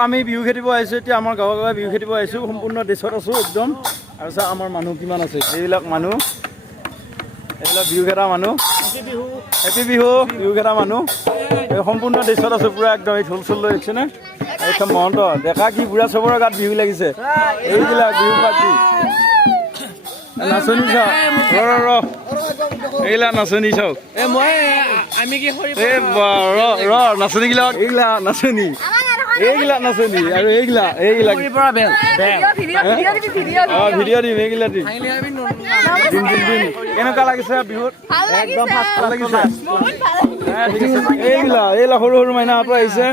আমি বিহু খেতিব আহিছোঁ এতিয়া আমাৰ গাঁৱে গাঁৱে বিহু খেতিব আহিছোঁ সম্পূৰ্ণ দেশত আছোঁ একদম আৰু চাওক আমাৰ মানুহ কিমান আছে এইবিলাক মানুহ এইবিলাক বিহু খেতা মানুহ হেপী বিহু বিহু খেতা মানুহ এই সম্পূৰ্ণ দেশত আছোঁ পুৰা একদম এই ঢোল চোল লৈ দেখিছেনে একদম মহন্ত ডেকা কি বুঢ়া চবৰে গাত বিহু লাগিছে এইবিলাক বিহু পাৰ্টি নাচনি চাওক ৰ এইবিলাক নাচনি চাওক নাচনিবিলাক এইবিলাক নাচনি এইবিলাক নাচনি আৰু এইবিলাক ভিডিঅ' দিম এইগিলা দিম কেনেকুৱা লাগিছে বিহুত একদম ভাল লাগিছে এইবিলাক সৰু সৰু মাইনাহঁতো আহিছে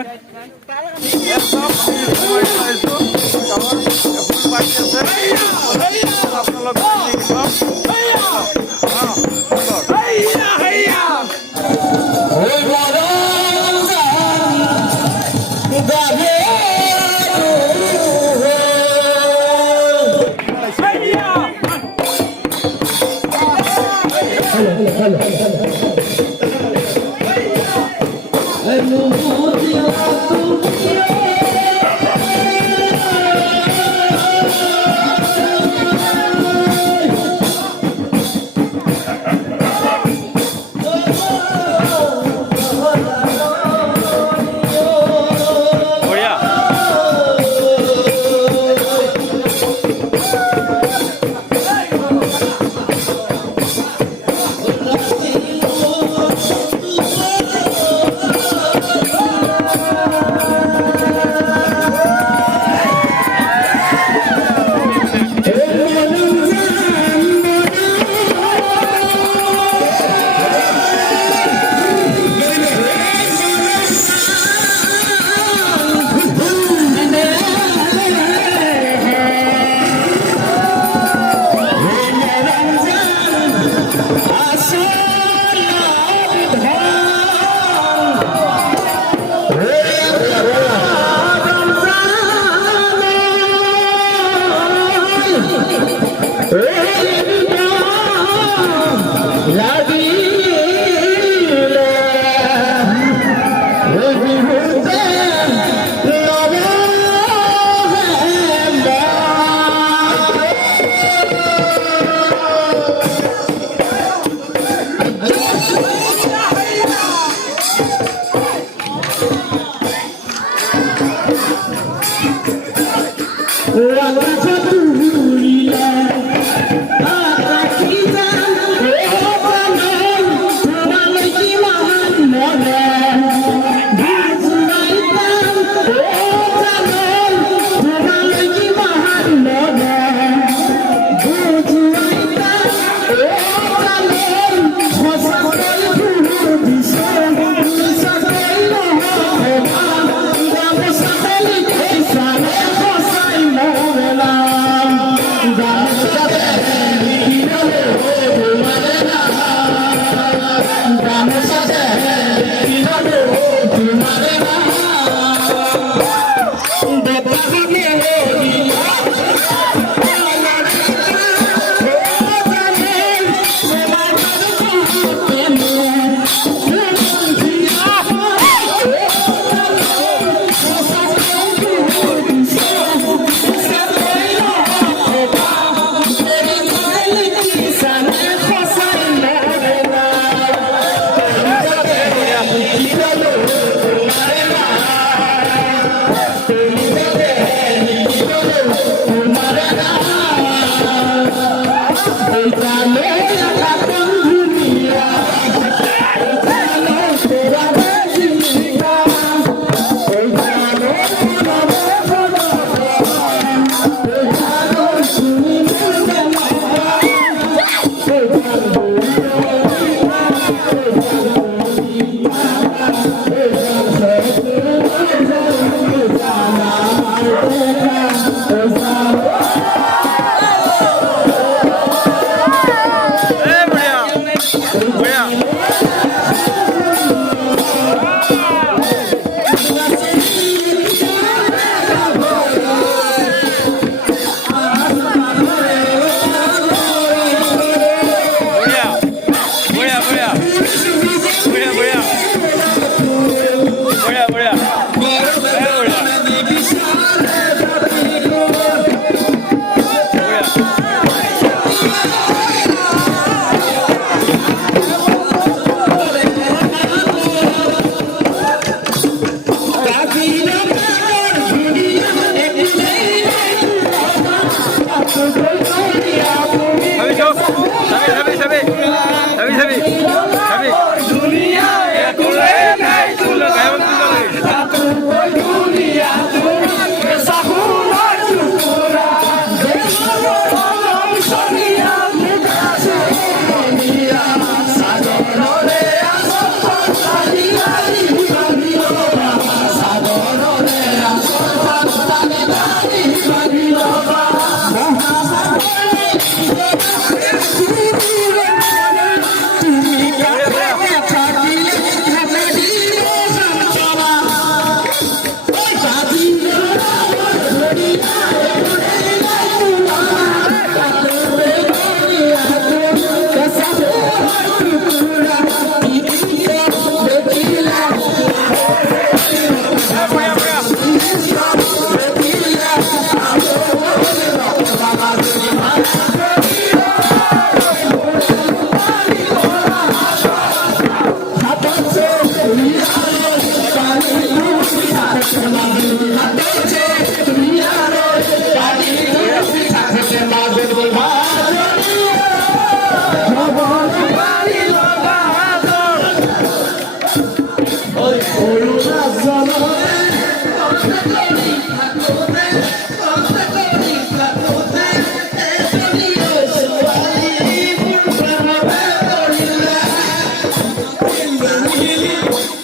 আছে